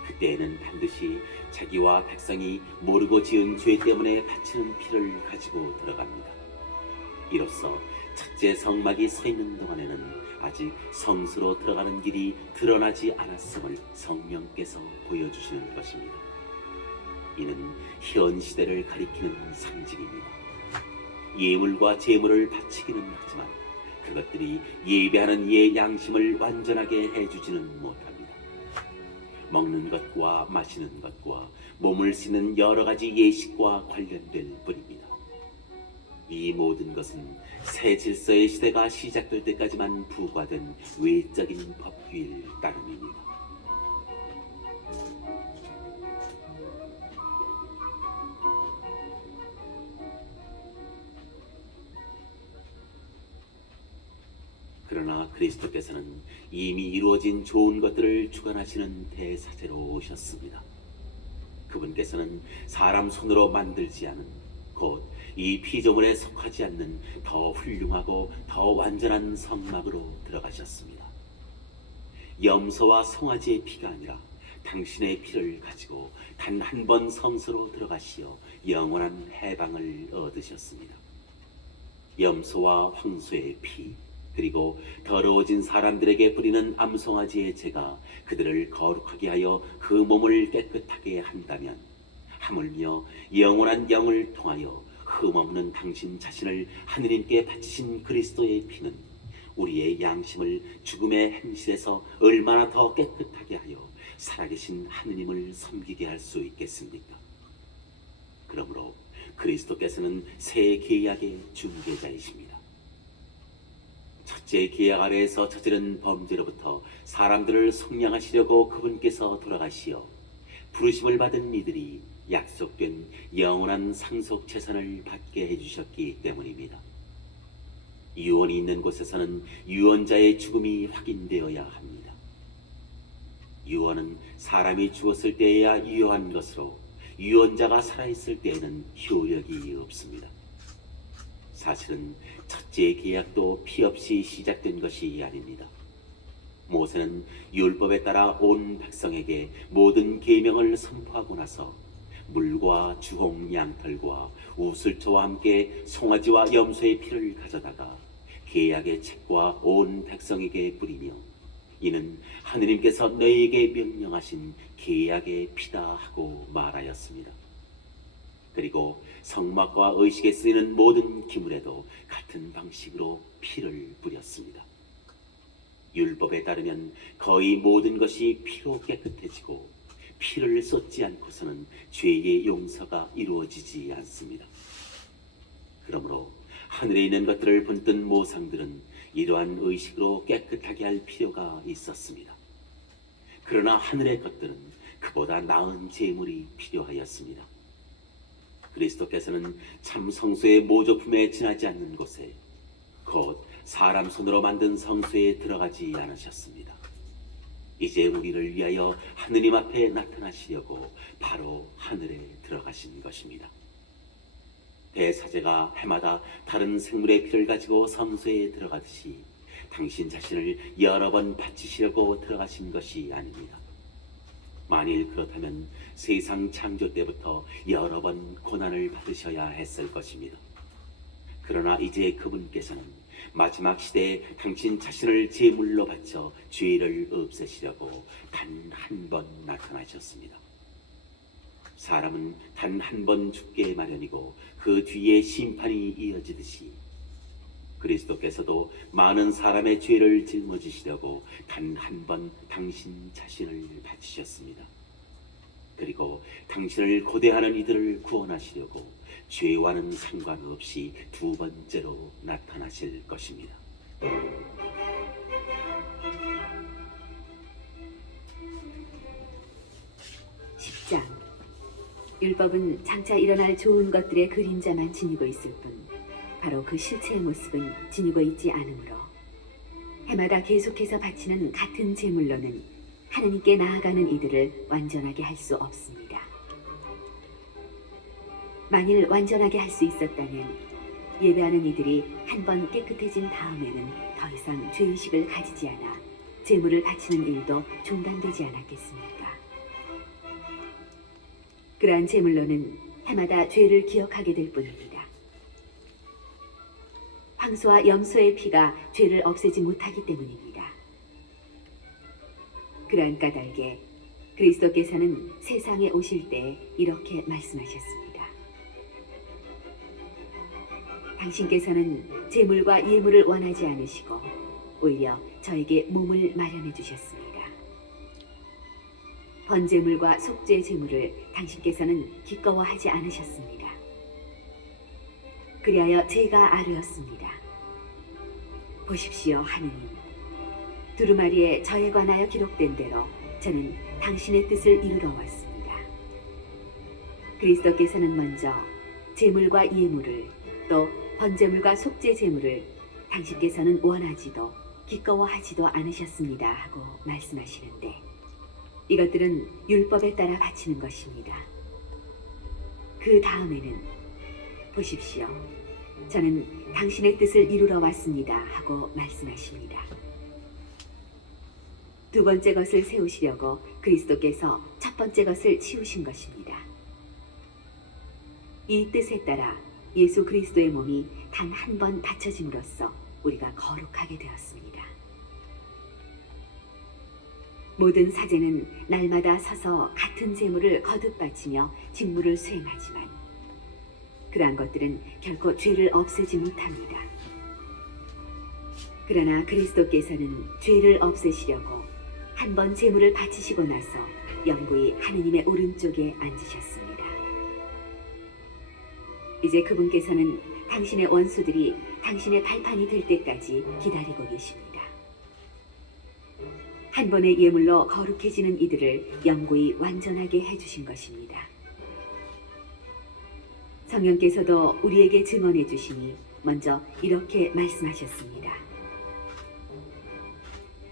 그때에는 반드시 자기와 백성이 모르고 지은 죄 때문에 바치는 피를 가지고 들어갑니다. 이로써 첫째 성막이 서 있는 동안에는 아직 성수로 들어가는 길이 드러나지 않았음을 성령께서 보여주시는 것입니다. 이는 현 시대를 가리키는 상징입니다. 예물과 제물을 바치기는 하지만 그것들이 예배하는 이의 양심을 완전하게 해주지는 못합니다. 먹는 것과 마시는 것과 몸을 씻는 여러 가지 예식과 관련될 뿐입니다. 이 모든 것은 새 질서의 시대가 시작될 때까지만 부과된 외적인 법규일 따름입니다. 그러나 그리스도께서는 이미 이루어진 좋은 것들을 주관하시는 대사제로 오셨습니다. 그분께서는 사람 손으로 만들지 않은 곧 이 피조물에 속하지 않는 더 훌륭하고 더 완전한 성막으로 들어가셨습니다. 염소와 송아지의 피가 아니라 당신의 피를 가지고 단 한 번 성소로 들어가시어 영원한 해방을 얻으셨습니다. 염소와 황소의 피 그리고 더러워진 사람들에게 뿌리는 암송아지의 죄가 그들을 거룩하게 하여 그 몸을 깨끗하게 한다면 하물며 영원한 영을 통하여 흠없는 당신 자신을 하느님께 바치신 그리스도의 피는 우리의 양심을 죽음의 행실에서 얼마나 더 깨끗하게 하여 살아계신 하느님을 섬기게 할 수 있겠습니까? 그러므로 그리스도께서는 새 계약의 중개자이십니다. 첫째 계약 아래에서 저지른 범죄로부터 사람들을 속량하시려고 그분께서 돌아가시어 부르심을 받은 이들이 약속된 영원한 상속 재산을 받게 해주셨기 때문입니다. 유언이 있는 곳에서는 유언자의 죽음이 확인되어야 합니다. 유언은 사람이 죽었을 때에야 유효한 것으로 유언자가 살아있을 때에는 효력이 없습니다. 사실은 첫째 계약도 피 없이 시작된 것이 아닙니다. 모세는 율법에 따라 온 백성에게 모든 계명을 선포하고 나서 물과 주홍 양털과 우슬초와 함께 송아지와 염소의 피를 가져다가 계약의 책과 온 백성에게 뿌리며 이는 하느님께서 너희에게 명령하신 계약의 피다 하고 말하였습니다. 그리고 성막과 의식에 쓰이는 모든 기물에도 같은 방식으로 피를 뿌렸습니다. 율법에 따르면 거의 모든 것이 피로 깨끗해지고 피를 쏟지 않고서는 죄의 용서가 이루어지지 않습니다. 그러므로 하늘에 있는 것들을 본뜬 모상들은 이러한 의식으로 깨끗하게 할 필요가 있었습니다. 그러나 하늘의 것들은 그보다 나은 제물이 필요하였습니다. 그리스도께서는 참 성소의 모조품에 지나지 않는 곳에 곧 사람 손으로 만든 성소에 들어가지 않으셨습니다. 이제 우리를 위하여 하느님 앞에 나타나시려고 바로 하늘에 들어가신 것입니다. 대사제가 해마다 다른 생물의 피를 가지고 성소에 들어가듯이 당신 자신을 여러 번 바치시려고 들어가신 것이 아닙니다. 만일 그렇다면 세상 창조 때부터 여러 번 고난을 받으셔야 했을 것입니다. 그러나 이제 그분께서는 마지막 시대에 당신 자신을 제물로 바쳐 죄를 없애시려고 단 한 번 나타나셨습니다. 사람은 단 한 번 죽게 마련이고 그 뒤에 심판이 이어지듯이 그리스도께서도 많은 사람의 죄를 짊어지시려고 단 한 번 당신 자신을 바치셨습니다. 그리고 당신을 고대하는 이들을 구원하시려고 죄와는 상관없이 두 번째로 나타나실 것입니다. 10장. 율법은 장차 일어날 좋은 것들의 그림자만 지니고 있을 뿐 바로 그 실체의 모습은 지니고 있지 않으므로 해마다 계속해서 바치는 같은 제물로는 하나님께 나아가는 이들을 완전하게 할 수 없습니다. 만일 완전하게 할 수 있었다면 예배하는 이들이 한 번 깨끗해진 다음에는 더 이상 죄의식을 가지지 않아 제물을 바치는 일도 중단되지 않았겠습니까? 그러한 제물로는 해마다 죄를 기억하게 될 뿐입니다. 황소와 염소의 피가 죄를 없애지 못하기 때문입니다. 그러한 까닭에 그리스도께서는 세상에 오실 때 이렇게 말씀하셨습니다. 당신께서는 제물과 예물을 원하지 않으시고 오히려 저에게 몸을 마련해 주셨습니다. 번제물과 속죄 제물을 당신께서는 기꺼워하지 않으셨습니다. 그리하여 제가 아뢰었습니다. 보십시오, 하느님. 두루마리에 저에 관하여 기록된 대로 저는 당신의 뜻을 이루러 왔습니다. 그리스도께서는 먼저 제물과 예물을 또 번제물과 속죄 제물을 당신께서는 원하지도 기꺼워하지도 않으셨습니다 하고 말씀하시는데 이것들은 율법에 따라 바치는 것입니다. 그 다음에는 보십시오. 저는 당신의 뜻을 이루러 왔습니다 하고 말씀하십니다. 두 번째 것을 세우시려고 그리스도께서 첫 번째 것을 치우신 것입니다. 이 뜻에 따라 예수 그리스도의 몸이 단 한 번 바쳐짐으로써 우리가 거룩하게 되었습니다. 모든 사제는 날마다 서서 같은 제물을 거듭 바치며 직무를 수행하지만 그러한 것들은 결코 죄를 없애지 못합니다. 그러나 그리스도께서는 죄를 없애시려고 한 번 제물을 바치시고 나서 영구히 하느님의 오른쪽에 앉으셨습니다. 이제 그분께서는 당신의 원수들이 당신의 발판이 될 때까지 기다리고 계십니다. 한 번의 예물로 거룩해지는 이들을 영구히 완전하게 해주신 것입니다. 성령께서도 우리에게 증언해 주시니 먼저 이렇게 말씀하셨습니다.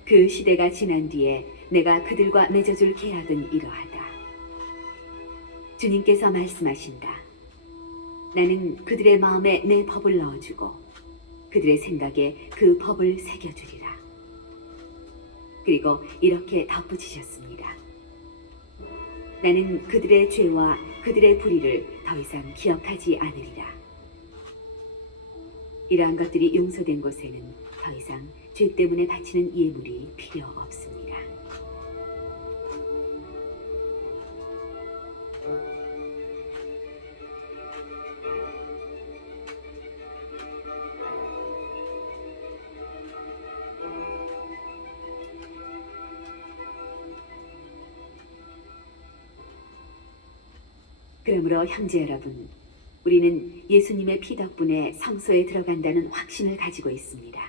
그 시대가 지난 뒤에 내가 그들과 맺어줄 계약은 이러하다. 주님께서 말씀하신다. 나는 그들의 마음에 내 법을 넣어주고 그들의 생각에 그 법을 새겨주리라. 그리고 이렇게 덧붙이셨습니다. 나는 그들의 죄와 그들의 불의를 더 이상 기억하지 않으리라. 이러한 것들이 용서된 곳에는 더 이상 죄 때문에 바치는 예물이 필요 없습니다. 그러므로 형제 여러분, 우리는 예수님의 피 덕분에 성소에 들어간다는 확신을 가지고 있습니다.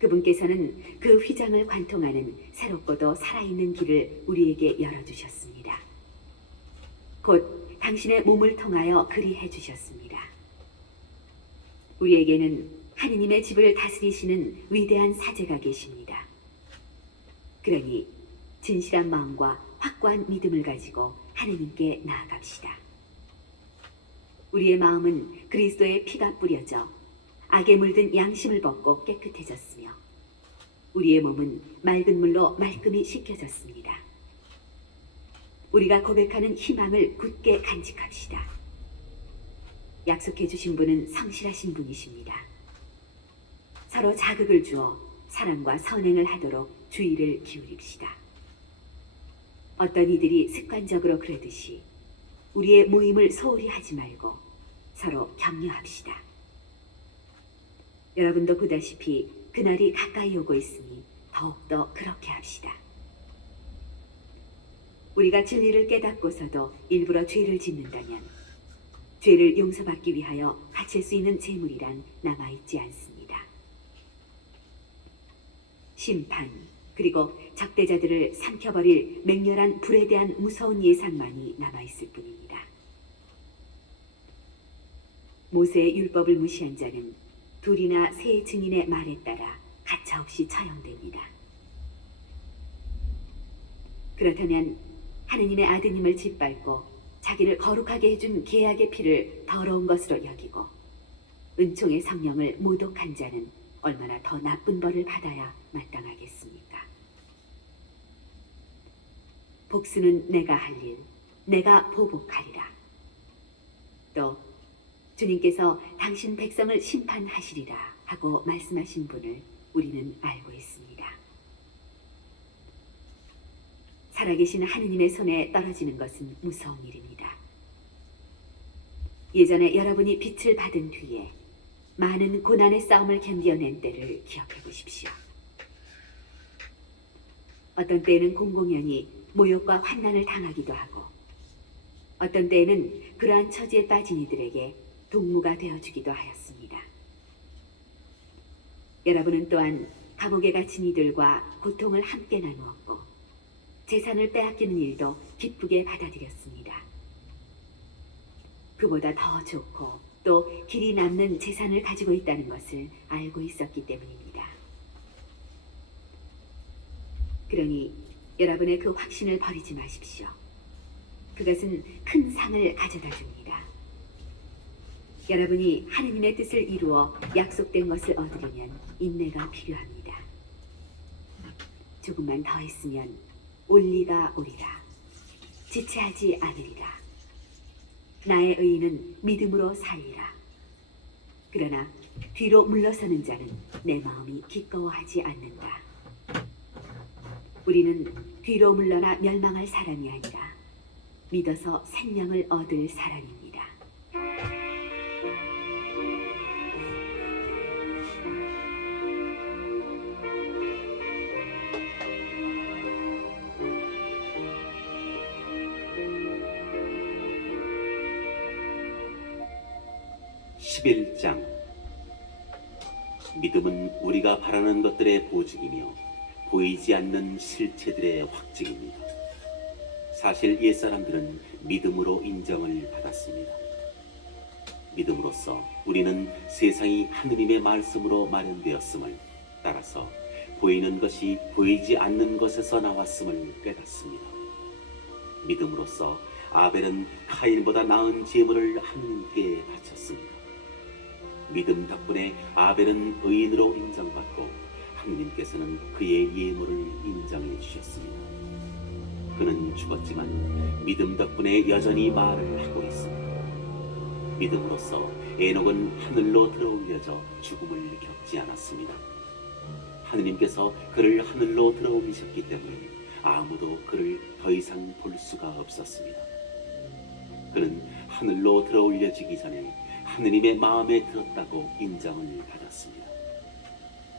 그분께서는 그 휘장을 관통하는 새롭고도 살아있는 길을 우리에게 열어주셨습니다. 곧 당신의 몸을 통하여 그리해 주셨습니다. 우리에게는 하느님의 집을 다스리시는 위대한 사제가 계십니다. 그러니 진실한 마음과 확고한 믿음을 가지고 하느님께 나아갑시다. 우리의 마음은 그리스도의 피가 뿌려져 악에 물든 양심을 벗고 깨끗해졌으며 우리의 몸은 맑은 물로 말끔히 씻겨졌습니다. 우리가 고백하는 희망을 굳게 간직합시다. 약속해 주신 분은 성실하신 분이십니다. 서로 자극을 주어 사랑과 선행을 하도록 주의를 기울입시다. 어떤 이들이 습관적으로 그러듯이 우리의 모임을 소홀히 하지 말고 서로 격려합시다. 여러분도 보다시피 그날이 가까이 오고 있으니 더욱더 그렇게 합시다. 우리가 진리를 깨닫고서도 일부러 죄를 짓는다면 죄를 용서받기 위하여 바칠 수 있는 제물이란 남아있지 않습니다. 심판, 그리고 적대자들을 삼켜버릴 맹렬한 불에 대한 무서운 예상만이 남아있을 뿐입니다. 모세의 율법을 무시한 자는 둘이나 세 증인의 말에 따라 가차없이 처형됩니다. 그렇다면 하느님의 아드님을 짓밟고 자기를 거룩하게 해준 계약의 피를 더러운 것으로 여기고 은총의 성령을 모독한 자는 얼마나 더 나쁜 벌을 받아야 마땅하겠습니까? 복수는 내가 할 일, 내가 보복하리라. 또 주님께서 당신 백성을 심판하시리라 하고 말씀하신 분을 우리는 알고 있습니다. 살아계신 하느님의 손에 떨어지는 것은 무서운 일입니다. 예전에 여러분이 빛을 받은 뒤에 많은 고난의 싸움을 견뎌낸 때를 기억해 보십시오. 어떤 때에는 공공연히 모욕과 환난을 당하기도 하고 어떤 때에는 그러한 처지에 빠진 이들에게 동무가 되어주기도 하였습니다. 여러분은 또한 감옥에 갇힌 이들과 고통을 함께 나누었고 재산을 빼앗기는 일도 기쁘게 받아들였습니다. 그보다 더 좋고 또 길이 남는 재산을 가지고 있다는 것을 알고 있었기 때문입니다. 그러니 여러분의 그 확신을 버리지 마십시오. 그것은 큰 상을 가져다 줍니다. 여러분이 하느님의 뜻을 이루어 약속된 것을 얻으려면 인내가 필요합니다. 조금만 더 있으면 올리가 오리라. 지체하지 않으리라. 나의 의인은 믿음으로 살리라. 그러나 뒤로 물러서는 자는 내 마음이 기꺼워하지 않는다. 우리는 뒤로 물러나 멸망할 사람이 아니라 믿어서 생명을 얻을 사람입니다. 11장. 믿음은 우리가 바라는 것들의 보증이며 보이지 않는 실체들의 확증입니다. 사실 옛사람들은 믿음으로 인정을 받았습니다. 믿음으로써 우리는 세상이 하느님의 말씀으로 마련되었음을, 따라서 보이는 것이 보이지 않는 것에서 나왔음을 깨닫습니다. 믿음으로써 아벨은 카인보다 나은 제물을 하느님께 바쳤습니다. 믿음 덕분에 아벨은 의인으로 인정받고 하느님께서는 그의 예물을 인정해 주셨습니다. 그는 죽었지만 믿음 덕분에 여전히 말을 하고 있습니다. 믿음으로써 에녹은 하늘로 들어올려져 죽음을 겪지 않았습니다. 하느님께서 그를 하늘로 들어올리셨기 때문에 아무도 그를 더 이상 볼 수가 없었습니다. 그는 하늘로 들어올려지기 전에 하느님의 마음에 들었다고 인정을 받았습니다.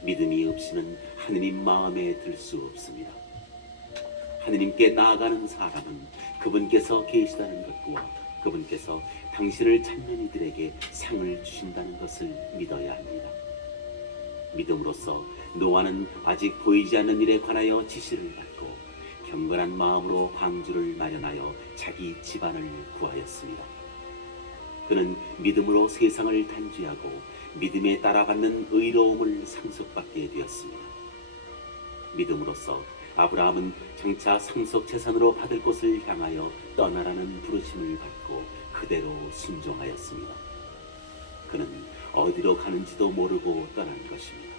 믿음이 없이는 하느님 마음에 들 수 없습니다. 하느님께 나아가는 사람은 그분께서 계시다는 것과 그분께서 당신을 찾는 이들에게 상을 주신다는 것을 믿어야 합니다. 믿음으로써 노아는 아직 보이지 않는 일에 관하여 지시를 받고 경건한 마음으로 방주를 마련하여 자기 집안을 구하였습니다. 그는 믿음으로 세상을 단죄하고 믿음에 따라받는 의로움을 상속받게 되었습니다. 믿음으로써 아브라함은 장차 상속 재산으로 받을 곳을 향하여 떠나라는 부르심을 받고 그대로 순종하였습니다. 그는 어디로 가는지도 모르고 떠난 것입니다.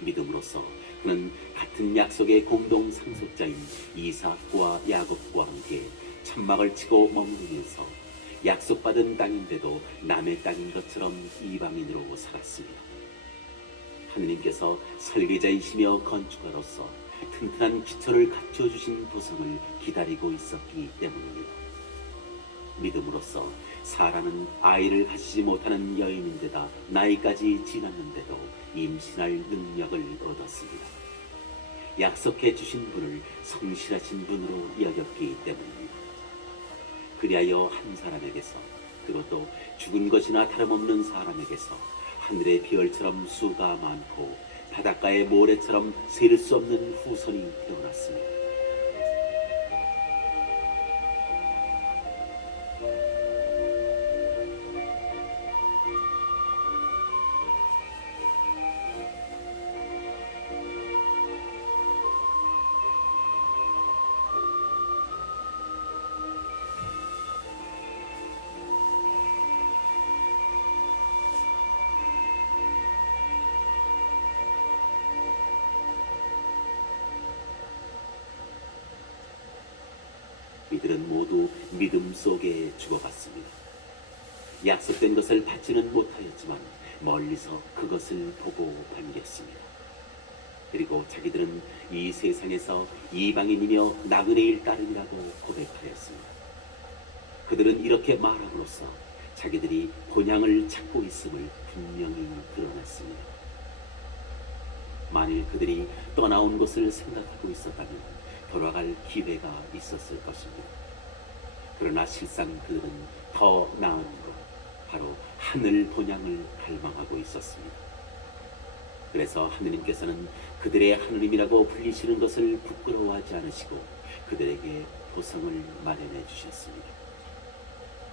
믿음으로써 그는 같은 약속의 공동 상속자인 이삭과 야곱과 함께 천막을 치고 머무르면서 약속받은 땅인데도 남의 땅인 것처럼 이방인으로 살았습니다. 하느님께서 설계자이시며 건축가로서 튼튼한 기초를 갖춰주신 도성을 기다리고 있었기 때문입니다. 믿음으로써 사라는 아이를 가지지 못하는 여인인데다 나이까지 지났는데도 임신할 능력을 얻었습니다. 약속해 주신 분을 성실하신 분으로 여겼기 때문입니다. 그리하여 한 사람에게서, 그것도 죽은 것이나 다름없는 사람에게서 하늘의 별처럼 수가 많고 바닷가의 모래처럼 셀 수 없는 후손이 태어났습니다. 이들은 모두 믿음 속에 죽어갔습니다. 약속된 것을 받지는 못하였지만 멀리서 그것을 보고 반겼습니다. 그리고 자기들은 이 세상에서 이방인이며 나그네일 따름이라고 고백하였습니다. 그들은 이렇게 말함으로써 자기들이 본향을 찾고 있음을 분명히 드러냈습니다. 만일 그들이 떠나온 것을 생각하고 있었다면 돌아갈 기회가 있었을 것입니다. 그러나 실상 그들은 더 나은 것, 바로 하늘 본향을 갈망하고 있었습니다. 그래서 하느님께서는 그들의 하느님이라고 불리시는 것을 부끄러워하지 않으시고 그들에게 보상을 마련해 주셨습니다.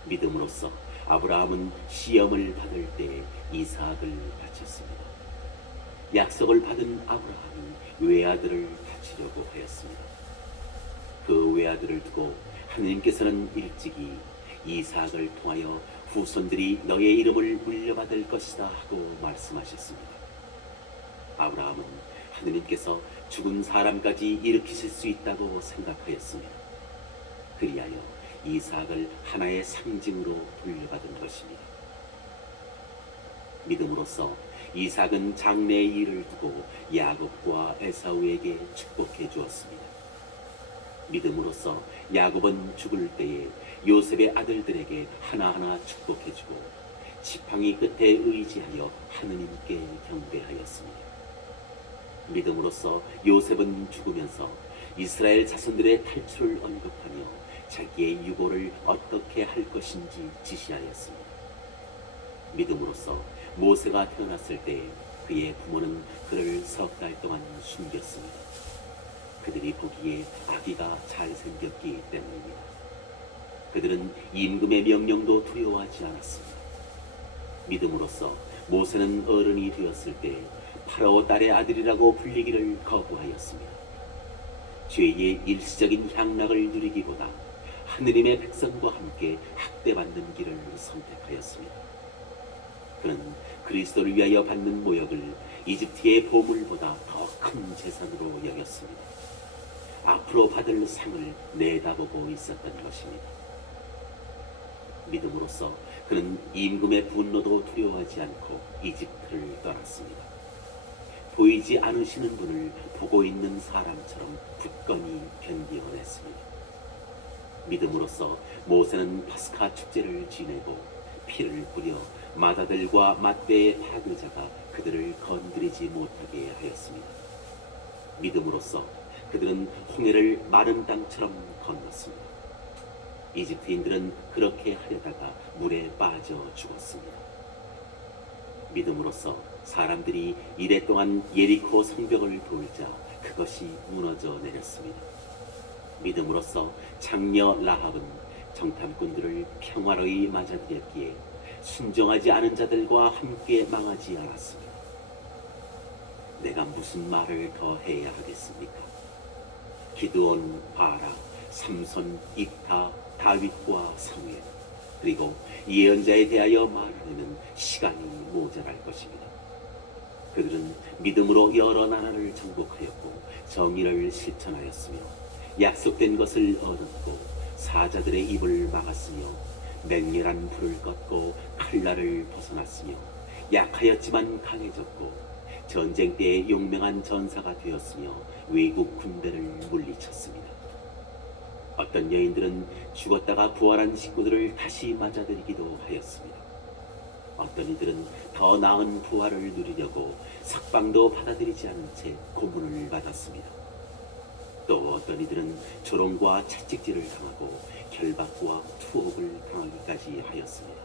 믿음으로써 아브라함은 시험을 받을 때에 이삭을 바쳤습니다. 약속을 받은 아브라함이 외아들을 바치려고 하였습니다. 그 외아들을 두고 하느님께서는 일찍이 이삭을 통하여 후손들이 너의 이름을 물려받을 것이다 하고 말씀하셨습니다. 아브라함은 하느님께서 죽은 사람까지 일으키실 수 있다고 생각하였습니다. 그리하여 이삭을 하나의 상징으로 돌려받은 것입니다. 믿음으로써 이삭은 장래의 일을 두고 야곱과 에사우에게 축복해 주었습니다. 믿음으로써 야곱은 죽을 때에 요셉의 아들들에게 하나하나 축복해주고 지팡이 끝에 의지하여 하느님께 경배하였습니다. 믿음으로써 요셉은 죽으면서 이스라엘 자손들의 탈출을 언급하며 자기의 유고를 어떻게 할 것인지 지시하였습니다. 믿음으로써 모세가 태어났을 때 그의 부모는 그를 3달 동안 숨겼습니다. 그들이 보기에 아기가 잘생겼기 때문입니다. 그들은 임금의 명령도 두려워하지 않았습니다. 믿음으로써 모세는 어른이 되었을 때 파라오 딸의 아들이라고 불리기를 거부하였습니다. 죄의 일시적인 향락을 누리기보다 하느님의 백성과 함께 학대받는 길을 선택하였습니다. 그는 그리스도를 위하여 받는 모욕을 이집트의 보물보다 더 큰 재산으로 여겼습니다. 앞으로 받을 상을 내다보고 있었던 것입니다. 믿음으로써 그는 임금의 분노도 두려워하지 않고 이집트를 떠났습니다. 보이지 않으시는 분을 보고 있는 사람처럼 굳건히 견디어냈습니다. 믿음으로써 모세는 파스카 축제를 지내고 피를 뿌려 마다들과 맞대의 파괴자가 그들을 건드리지 못하게 하였습니다. 믿음으로써 그들은 홍해를 마른 땅처럼 건넜습니다. 이집트인들은 그렇게 하려다가 물에 빠져 죽었습니다. 믿음으로써 사람들이 이래 동안 예리코 성벽을 돌자 그것이 무너져 내렸습니다. 믿음으로써 장녀 라합은 정탐꾼들을 평화로이 맞아들였기에 순종하지 않은 자들과 함께 망하지 않았습니다. 내가 무슨 말을 더 해야 하겠습니까? 기드온, 바락, 삼손, 입타, 다윗과 사무엘, 그리고 예언자에 대하여 말하려면 시간이 모자랄 것입니다. 그들은 믿음으로 여러 나라를 정복하였고 정의를 실천하였으며 약속된 것을 얻었고 사자들의 입을 막았으며 맹렬한 불을 껐고 칼날을 벗어났으며 약하였지만 강해졌고 전쟁 때에 용맹한 전사가 되었으며 외국 군대를 물리쳤습니다. 어떤 여인들은 죽었다가 부활한 식구들을 다시 맞아들이기도 하였습니다. 어떤 이들은 더 나은 부활을 누리려고 석방도 받아들이지 않은 채 고문을 받았습니다. 또 어떤 이들은 조롱과 채찍질을 당하고 결박과 투옥을 당하기까지 하였습니다.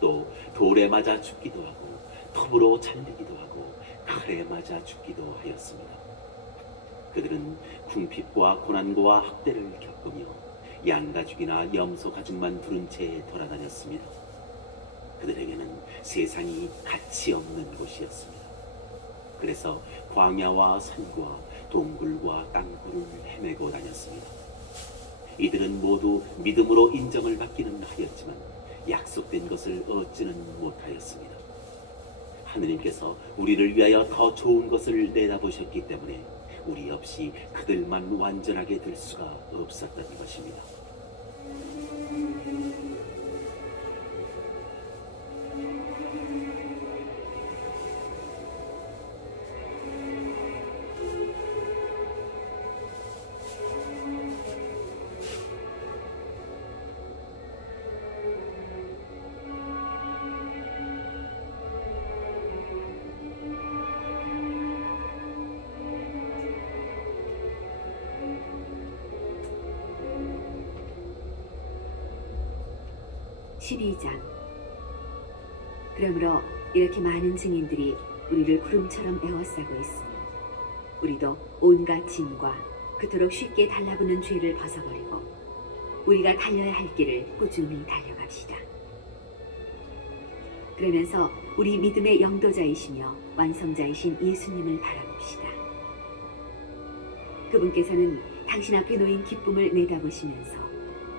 또 돌에 맞아 죽기도 하고 톱으로 잘리기도 하고 칼에 맞아 죽기도 하였습니다. 그들은 궁핍과 고난과 학대를 겪으며 양가죽이나 염소 가죽만 두른 채 돌아다녔습니다. 그들에게는 세상이 가치 없는 곳이었습니다. 그래서 광야와 산과 동굴과 땅굴을 헤매고 다녔습니다. 이들은 모두 믿음으로 인정을 받기는 하였지만 약속된 것을 얻지는 못하였습니다. 하느님께서 우리를 위하여 더 좋은 것을 내다보셨기 때문에 우리 없이 그들만 완전하게 될 수가 없었던 것입니다. (12장) 그러므로 이렇게 많은 증인들이 우리를 구름처럼 에워싸고 있으니 우리도 온갖 짐과 그토록 쉽게 달라붙는 죄를 벗어버리고 우리가 달려야 할 길을 꾸준히 달려갑시다. 그러면서 우리 믿음의 영도자이시며 완성자이신 예수님을 바라봅시다. 그분께서는 당신 앞에 놓인 기쁨을 내다보시면서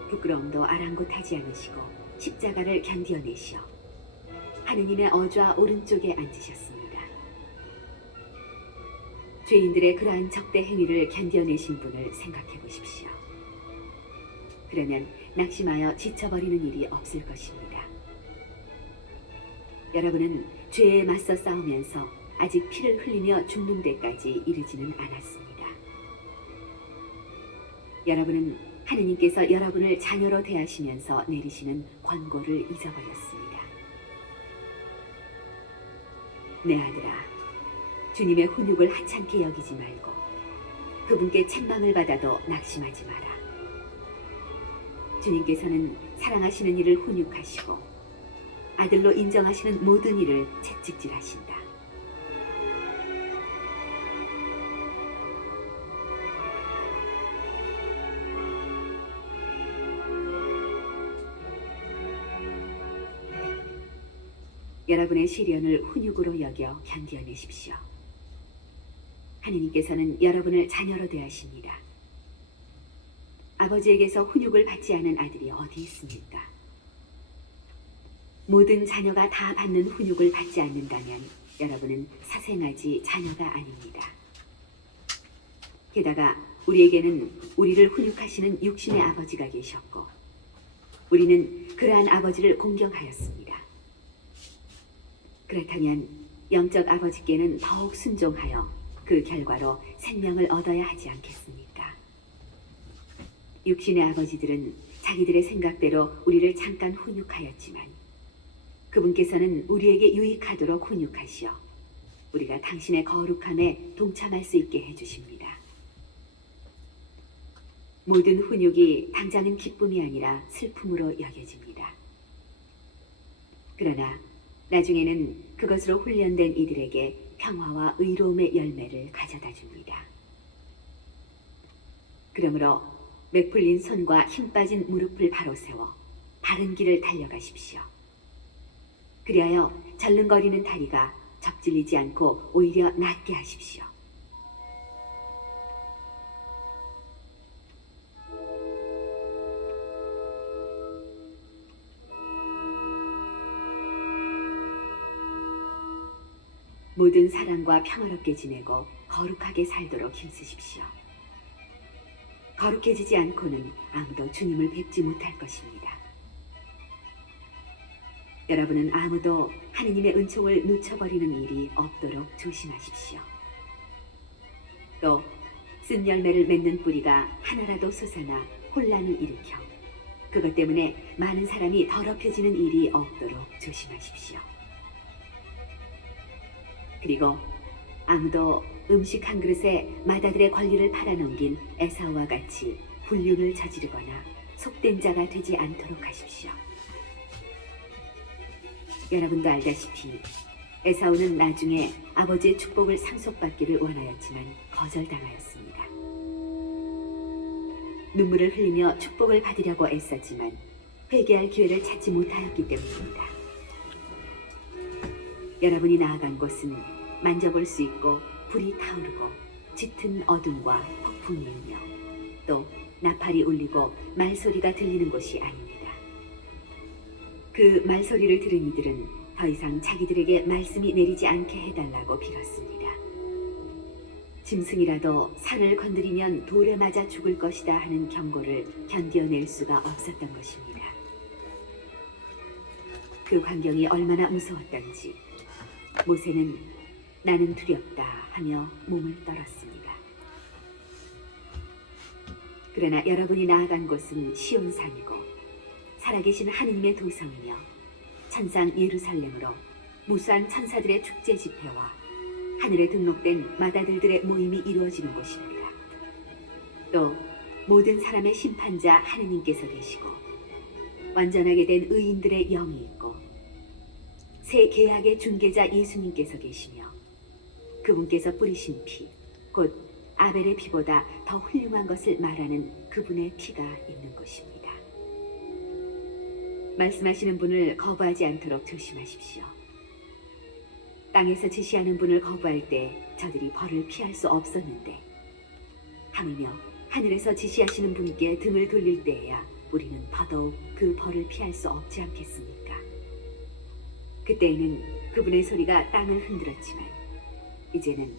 부끄러움도 아랑곳하지 않으시고 십자가를 견디어내시어 하느님의 어좌 오른쪽에 앉으셨습니다. 죄인들의 그러한 적대 행위를 견뎌내신 분을 생각해 보십시오. 그러면 낙심하여 지쳐버리는 일이 없을 것입니다. 여러분은 죄에 맞서 싸우면서 아직 피를 흘리며 죽는 데까지 이르지는 않았습니다. 여러분은 하느님께서 여러분을 자녀로 대하시면서 내리시는 권고를 잊어버렸습니다. 내 아들아, 주님의 훈육을 하찮게 여기지 말고 그분께 책망을 받아도 낙심하지 마라. 주님께서는 사랑하시는 이를 훈육하시고 아들로 인정하시는 모든 이를 채찍질하신다. 여러분의 시련을 훈육으로 여겨 견뎌내십시오. 하느님께서는 여러분을 자녀로 대하십니다. 아버지에게서 훈육을 받지 않은 아들이 어디 있습니까? 모든 자녀가 다 받는 훈육을 받지 않는다면 여러분은 사생아지 자녀가 아닙니다. 게다가 우리에게는 우리를 훈육하시는 육신의 아버지가 계셨고 우리는 그러한 아버지를 공경하였습니다. 그렇다면 영적 아버지께는 더욱 순종하여 그 결과로 생명을 얻어야 하지 않겠습니까? 육신의 아버지들은 자기들의 생각대로 우리를 잠깐 훈육하였지만 그분께서는 우리에게 유익하도록 훈육하시어 우리가 당신의 거룩함에 동참할 수 있게 해주십니다. 모든 훈육이 당장은 기쁨이 아니라 슬픔으로 여겨집니다. 그러나 나중에는 그것으로 훈련된 이들에게 평화와 의로움의 열매를 가져다 줍니다. 그러므로 맥풀린 손과 힘 빠진 무릎을 바로 세워 바른 길을 달려가십시오. 그리하여 절름거리는 다리가 접질리지 않고 오히려 낫게 하십시오. 모든 사람과 평화롭게 지내고 거룩하게 살도록 힘쓰십시오. 거룩해지지 않고는 아무도 주님을 뵙지 못할 것입니다. 여러분은 아무도 하느님의 은총을 놓쳐버리는 일이 없도록 조심하십시오. 또 쓴 열매를 맺는 뿌리가 하나라도 솟아나 혼란을 일으켜 그것 때문에 많은 사람이 더럽혀지는 일이 없도록 조심하십시오. 그리고 아무도 음식 한 그릇에 맏아들의 권리를 팔아넘긴 에사우와 같이 불륜을 저지르거나 속된 자가 되지 않도록 하십시오. 여러분도 알다시피 에사우는 나중에 아버지의 축복을 상속받기를 원하였지만 거절당하였습니다. 눈물을 흘리며 축복을 받으려고 애썼지만 회개할 기회를 찾지 못하였기 때문입니다. 여러분이 나아간 곳은 만져볼 수 있고 불이 타오르고 짙은 어둠과 폭풍이으며 또 나팔이 울리고 말소리가 들리는 곳이 아닙니다. 그 말소리를 들은 이들은 더 이상 자기들에게 말씀이 내리지 않게 해달라고 빌었습니다. 짐승이라도 산을 건드리면 돌에 맞아 죽을 것이다 하는 경고를 견뎌낼 수가 없었던 것입니다. 그 광경이 얼마나 무서웠던지 모세는 나는 두렵다 하며 몸을 떨었습니다. 그러나 여러분이 나아간 곳은 시온산이고 살아계신 하느님의 도성이며 천상 예루살렘으로 무수한 천사들의 축제 집회와 하늘에 등록된 맏아들들의 모임이 이루어지는 곳입니다. 또 모든 사람의 심판자 하느님께서 계시고 완전하게 된 의인들의 영이 있고 새 계약의 중개자 예수님께서 계시며 그분께서 뿌리신 피, 곧 아벨의 피보다 더 훌륭한 것을 말하는 그분의 피가 있는 곳입니다. 말씀하시는 분을 거부하지 않도록 조심하십시오. 땅에서 지시하는 분을 거부할 때 저들이 벌을 피할 수 없었는데 하물며 하늘에서 지시하시는 분께 등을 돌릴 때에야 우리는 더더욱 그 벌을 피할 수 없지 않겠습니까? 그때에는 그분의 소리가 땅을 흔들었지만 이제는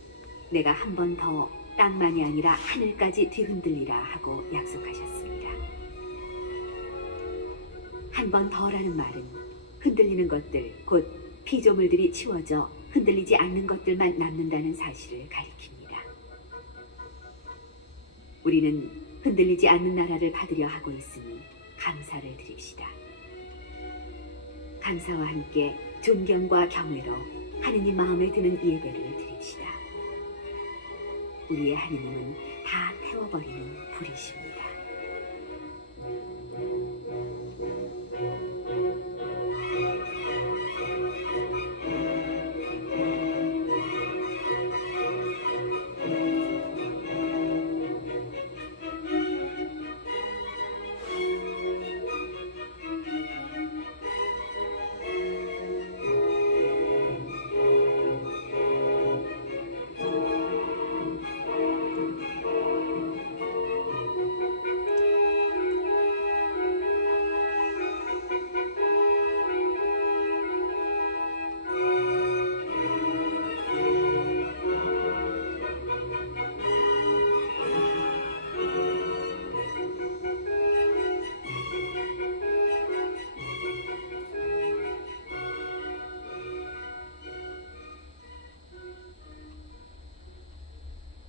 내가 한 번 더 땅만이 아니라 하늘까지 뒤흔들리라 하고 약속하셨습니다. 한 번 더라는 말은 흔들리는 것들 곧 피조물들이 치워져 흔들리지 않는 것들만 남는다는 사실을 가리킵니다. 우리는 흔들리지 않는 나라를 받으려 하고 있으니 감사를 드립시다. 감사와 함께 존경과 경외로 하느님 마음에 드는 예배를 드립시다. 우리의 하느님은 다 태워버리는 불이십니다.